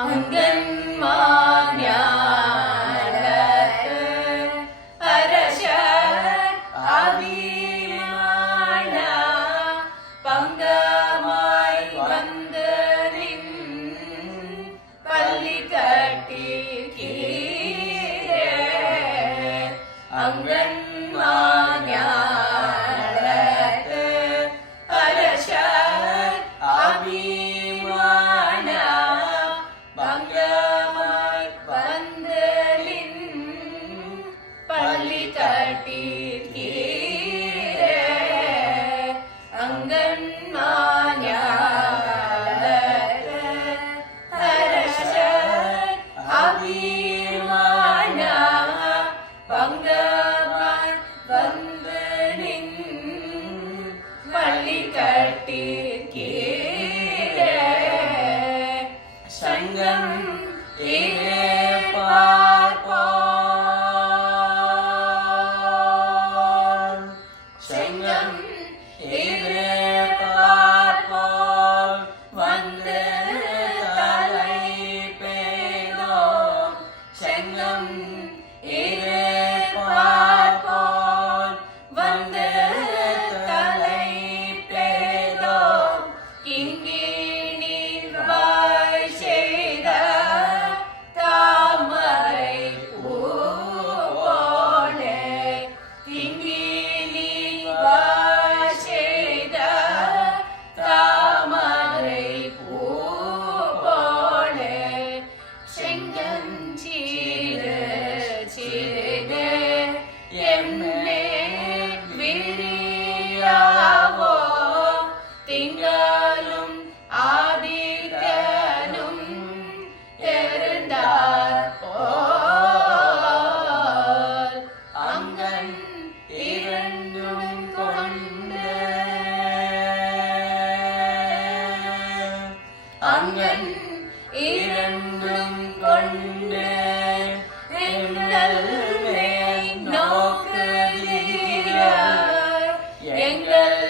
அங்கன்மாஞாலத்து அரசர் அபிமான பங்கமாய் வந்து நின் பள்ளி கட்டிற்கீரே. அங்கன்மாஞாலத்து அரசர் அபிமான பங்கமாய் வந்து நின் பள்ளி கட்டிற்கீரே. அங்கன்மாஞாலத்து அரசர் அபிமான பங்கமாய் வந்து நின் பள்ளி கட்டிற்கீரே. சங்கம் இதே பார்ப்போம், சங்கம் இதே பார்ப்போம், வந்து தலை பெய்தோம். சங்கம் இதே பார்ப்போம், வந்து தலை பெய்தோம். கிங்கினீர் வாய் செய்த தாமரை பூ போலே. கிங்கினீர் வாய் செய்த தாமரை பூ போலே. செங்கஞ்சிறு சிறிது எம்மே விரியாவோ. திங்களும் ஆதித்தனும் இருந்தார் போல் அங்கன் இரண்டும் கொண்டு, அங்கன் இரண்டும் கொண்டு எங்கள் மேல் நோக்குகிறார். எங்கள்